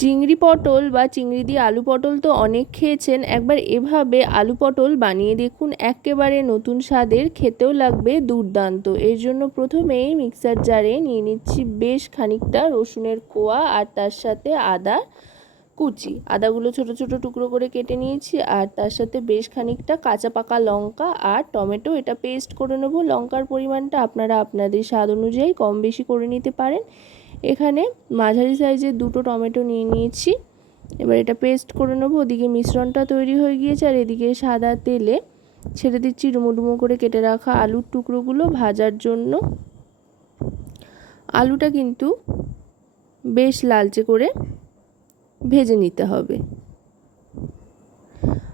চিংড়ি পটল বা চিংড়ি দিয়ে আলু পটল তো অনেক খেয়েছেন, একবার এভাবে আলু পটল বানিয়ে দেখুন, একেবারে নতুন স্বাদের, খেতেও লাগবে দুর্দান্ত। এর জন্য প্রথমেই মিক্সার জারে নিয়ে নিচ্ছি বেশ খানিকটা রসুনের কোয়া আর তার সাথে আদা কুচি। আদাগুলো ছোট ছোট টুকরো করে কেটে নিয়েছি আর তার সাথে বেশ খানিকটা কাঁচা পাকা লঙ্কা আর টমেটো, এটা পেস্ট করে নেব। লঙ্কার পরিমাণটা আপনারা আপনাদের স্বাদ অনুযায়ী কম বেশি করে নিতে পারেন। এখানে মাঝারি সাইজের দুটো টমেটো নিয়ে নিয়েছি। এবার এটা পেস্ট করে নেব। ওদিকে মিশ্রণটা তৈরি হয়ে গিয়েছে আর এদিকে সাদা তেলে ছেড়ে দিচ্ছি ডুমো ডুমো করে কেটে রাখা আলুর টুকরোগুলো ভাজার জন্য। আলুটা কিন্তু বেশ লালচে করে ভেজে নিতে হবে।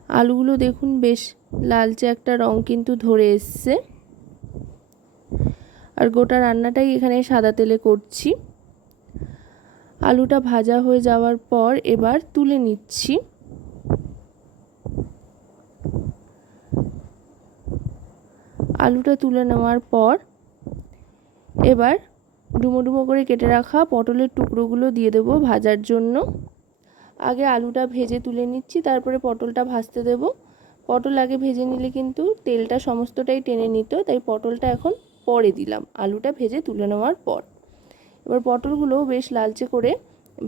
আলুগুলো দেখুন বেশ লালচে একটা রং কিন্তু ধরে এসছে। আর গোটা রান্নাটাই এখানে সাদা তেলে করছি। আলুটা ভাজা হয়ে যাওয়ার পর এবার তুলে নিচ্ছি। আলুটা তুলে নেওয়ার পর এবার ডুমো ডুমো করে কেটে রাখা পটলের টুকরোগুলো দিয়ে দেবো ভাজার জন্য। আগে আলুটা ভেজে তুলে নিচ্ছি, তারপরে পটলটা ভাজতে দেব। পটল আগে ভেজে নিলে কিন্তু তেলটা সমস্তটাই টেনে নিত, তাই পটলটা এখন পরে দিলাম। আলুটা ভেজে তুলে নেওয়ার পর। এবার পটলগুলোও বেশ লালচে করে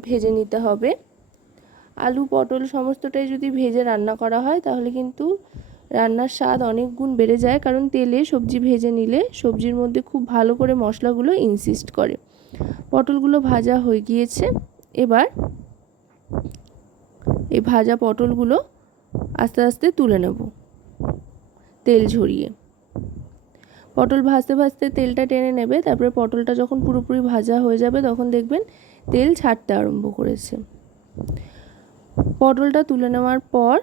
ভেজে নিতে হবে। আলু, পটল সমস্তটাই যদি ভেজে রান্না করা হয়, তাহলে কিন্তু রান্নার স্বাদ অনেক গুণ বেড়ে যায়, কারণ তেলে সবজি ভেজে নিলে সবজির মধ্যে খুব ভালো করে মশলাগুলো ইনসিস্ট করে। পটলগুলো ভাজা হয়ে গিয়েছে। এবার এই ভাজা পটলগুলো আস্তে আস্তে তুলে নেব তেল ঝরিয়ে। পটল ভাজতে ভাজতে তেলটা টেনে নেবে, তারপরে পটলটা যখন পুরোপুরি ভাজা হয়ে যাবে তখন দেখবেন তেল ছাড়তে আরম্ভ করেছে। পটলটা তুলে নেওয়ার পর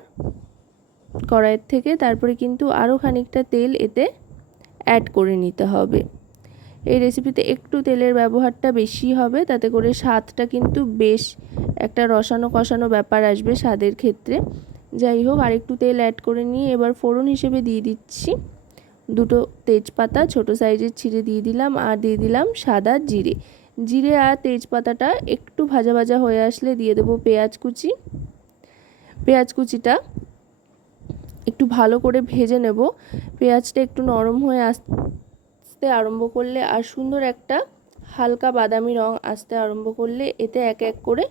কড়াইয়ের থেকে তারপরে কিন্তু আরও খানিকটা তেল এতে অ্যাড করে নিতে হবে। এই রেসিপিতে একটু তেলের ব্যবহারটা বেশি হবে, তাতে করে স্বাদটা কিন্তু বেশ একটা রসানো কষানো ব্যাপার আসবে স্বাদের ক্ষেত্রে। যাই হোক, আরেকটু তেল অ্যাড করে নিয়ে এবার ফোড়ন হিসেবে দিয়ে দিচ্ছি। দুটো তেজপাতা ছোট সাইজের ছিঁড়ে দিয়ে দিলাম আর দিয়ে দিলাম সাদা জিরে। জিরে আর তেজপাতাটা একটু ভাজা ভাজা হয়ে আসলে দিয়ে দেবো পেঁয়াজ কুচি। পেঁয়াজ কুচিটা একটু ভালো করে ভেজে নেব। পেঁয়াজটা একটু নরম হয়ে আসতে আরম্ভ করলে আর সুন্দর একটা হালকা বাদামি রং আসতে আরম্ভ করলে এতে এক এক করে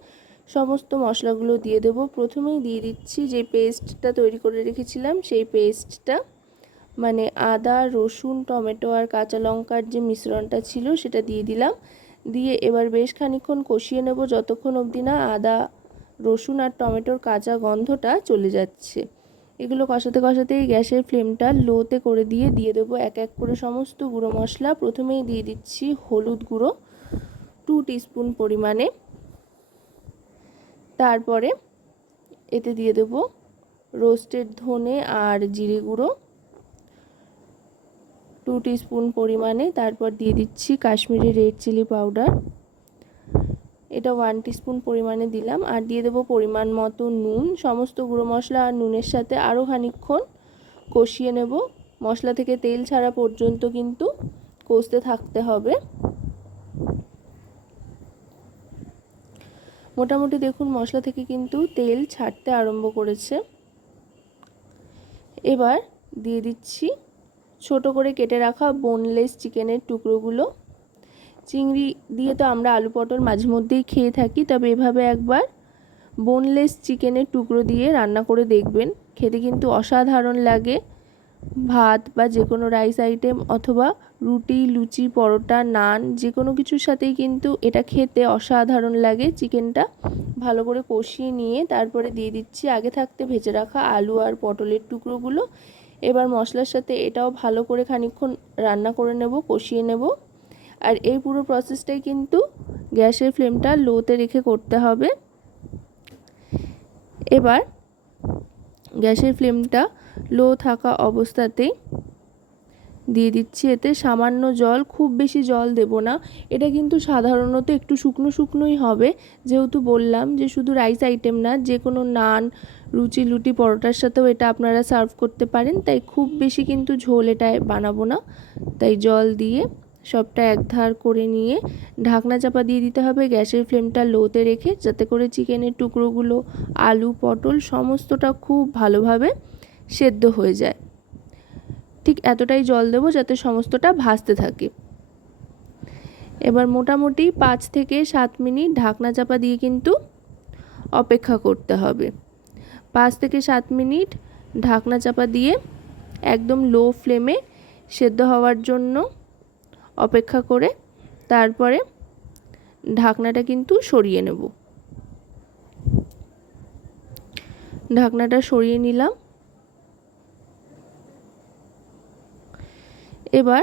সমস্ত মশলাগুলো দিয়ে দেব। প্রথমেই দিয়ে দিচ্ছি যে পেস্টটা তৈরি করে রেখেছিলাম সেই পেস্টটা। মানে আদা, রসুন, টমেটো আর কাঁচা লঙ্কার যে মিশ্রণটা ছিল সেটা দিয়ে দিলাম। দিয়ে এবার বেশ খানিক্ষণ কষিয়ে নেব যতক্ষণ অবধি না আদা, রসুন আর টমেটোর কাঁচা গন্ধটা চলে যাচ্ছে। এগুলো কষাতে কষাতেই গ্যাসের ফ্লেমটা লোতে করে দিয়ে দিয়ে দেবো এক এক করে সমস্ত গুঁড়ো মশলা। প্রথমেই দিয়ে দিচ্ছি হলুদ গুঁড়ো টু টিস্পুন পরিমাণে। তারপরে এতে দিয়ে দেবো রোস্টেড ধনে আর জিরে গুঁড়ো। টু টিস্পুন পরিমাণে, তারপর দিয়ে দিচ্ছি কাশ্মীরি রেড চিলি পাউডার এটা ওয়ান টিস্পুন পরিমাণে দিলাম, আর দিয়ে দেবো পরিমাণ মতো নুন। সমস্ত গুঁড়ো মশলা আর নুনের সাথে আরও খানিক্ষণ কষিয়ে নেব। মশলা থেকে তেল ছাড়া পর্যন্ত কিন্তু কষতে থাকতে হবে। মোটামুটি দেখুন মশলা থেকে কিন্তু তেল ছাড়তে আরম্ভ করেছে। এবার দিয়ে দিচ্ছি ছোট করে কেটে রাখা বোনলেস চিকেনের টুকরোগুলো। চিংড়ি দিয়ে তো আমরা আলু পটল মাঝে মধ্যেই খেয়ে থাকি, তবে এভাবে একবার বোনলেস চিকেনের টুকরো দিয়ে রান্না করে দেখবেন। খেতে কিন্তু অসাধারণ লাগে। ভাত বা যে কোনো রাইস আইটেম অথবা রুটি, লুচি, পরোটা, নান যে কোনো কিছুর সাথেই কিন্তু এটা খেতে অসাধারণ লাগে। চিকেনটা ভালো করে কষিয়ে নিয়ে তারপরে দিয়ে দিচ্ছি। আগে থাকতে ভেজে রাখা আলু আর পটলের টুকরোগুলো। এবার মশলার সাথে এটাও ভালো করে খানিক্ষণ রান্না করে নেব, কষিয়ে নেব। আর এই পুরো প্রসেসটাই কিন্তু গ্যাসের ফ্লেমটা লোতে রেখে করতে হবে। এবার গ্যাসের ফ্লেমটা লো থাকা অবস্থাতেই দিয়ে দিচ্ছি। এতে সামান্য জল, খুব বেশি জল দেব না। এটা কিন্তু সাধারণত একটু শুকনো শুকনোই হবে। যেহেতু বললাম যে শুধু রাইস আইটেম না যে কোনো নান, রুচি লুটি পরোটার সাথেও এটা আপনারা সার্ভ করতে পারেন। তাই খুব বেশি কিন্তু ঝোল এটায় বানাবো না। তাই জল দিয়ে সবটা এক ধার করে নিয়ে ঢাকনা চাপা দিয়ে দিতে হবে, গ্যাসের ফ্লেমটা লোতে রেখে, যাতে করে চিকেনের টুকরোগুলো, আলু, পটল, সমস্তটা খুব ভালোভাবে সেদ্ধ হয়ে যায়। ঠিক এতটাই জল দেবো যাতে সমস্তটা ভাজতে থাকে। এবার মোটামুটি পাঁচ থেকে সাত মিনিট ঢাকনা চাপা দিয়ে কিন্তু অপেক্ষা করতে হবে। পাঁচ থেকে সাত মিনিট ঢাকনা চাপা দিয়ে একদম লো ফ্লেমে সেদ্ধ হওয়ার জন্য অপেক্ষা করে তারপরে ঢাকনাটা কিন্তু সরিয়ে নেব। ঢাকনাটা সরিয়ে নিলাম। এবার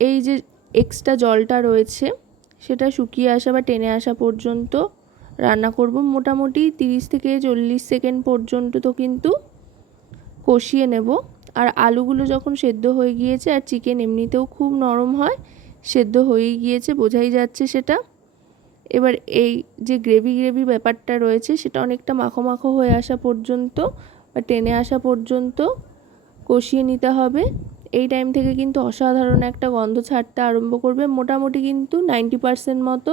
এই যে এক্সট্রা জলটা রয়েছে, সেটা শুকিয়ে আসা বা টেনে আসা পর্যন্ত রান্না করব। মোটামুটি তিরিশ থেকে চল্লিশ সেকেন্ড পর্যন্ত তো কিন্তু কষিয়ে নেব। আর আলুগুলো যখন সেদ্ধ হয়ে গিয়েছে, আর চিকেন এমনিতেও খুব নরম হয়, সেদ্ধ হয়েই গিয়েছে, বোঝাই যাচ্ছে সেটা। এবার এই যে গ্রেভি গ্রেভি ব্যাপারটা রয়েছে, সেটা অনেকটা মাখো মাখো হয়ে আসা পর্যন্ত বা টেনে আসা পর্যন্ত কষিয়ে নিতে হবে। এই টাইম থেকে কিন্তু অসাধারণ একটা গন্ধ ছাড়তে আরম্ভ করবে। মোটামুটি কিন্তু নাইনটি পারসেন্ট মতো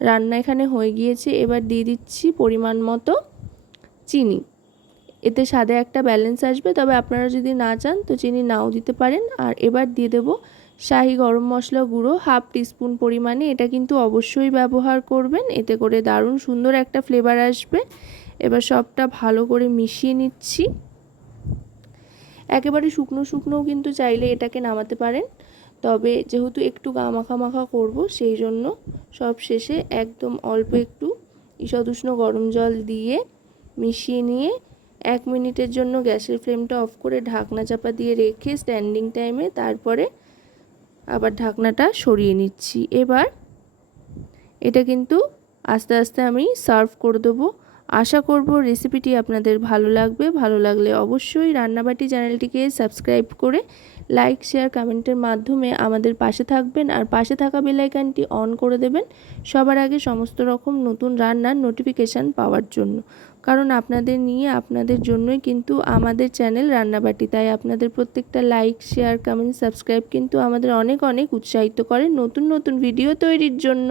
রান্না এখানে হয়ে গিয়েছে। এবার দিয়ে দিচ্ছি পরিমাণ মতো চিনি। এতে স্বাদে একটা ব্যালেন্স আসবে। তবে আপনারা যদি না চান তো চিনি নাও দিতে পারেন। আর এবার দিয়ে দেব শাহি গরম মশলা গুঁড়ো। হাফ টিস্পুন পরিমাণে এটা কিন্তু অবশ্যই ব্যবহার করবেন। এতে করে দারুণ সুন্দর একটা ফ্লেভার আসবে। এবার সবটা ভালো করে মিশিয়ে নিচ্ছি। একেবারে শুকনো শুকনোও কিন্তু চাইলে এটাকে নামাতে পারেন। তবে যেহেতু একটু গা মাখা মাখা করব, সেই জন্য সব শেষে একদম অল্প একটু ঈষদ উষ্ণ গরম জল দিয়ে মিশিয়ে নিয়ে এক মিনিটের জন্য গ্যাসের ফ্লেমটা অফ করে ঢাকনা চাপা দিয়ে রেখে স্ট্যান্ডিং টাইমে তারপরে আবার ঢাকনাটা সরিয়ে নিচ্ছি। এবার এটা কিন্তু আস্তে আস্তে আমি সার্ভ করে দেবো। আশা করব রেসিপিটি আপনাদের ভালো লাগবে। ভালো লাগলে অবশ্যই রান্নাবাটি চ্যানেলটিকে সাবস্ক্রাইব করে লাইক শেয়ার কমেন্টের মাধ্যমে আমাদের পাশে থাকবেন আর পাশে থাকা বেলাইকানটি অন করে দেবেন সবার আগে সমস্ত রকম নতুন রান্নার নোটিফিকেশান পাওয়ার জন্য। কারণ আপনাদের নিয়ে আপনাদের জন্যই কিন্তু আমাদের চ্যানেল রান্নাবাটি। তাই আপনাদের প্রত্যেকটা লাইক শেয়ার কমেন্ট সাবস্ক্রাইব কিন্তু আমাদের অনেক অনেক উৎসাহিত করে নতুন নতুন ভিডিও তৈরির জন্য।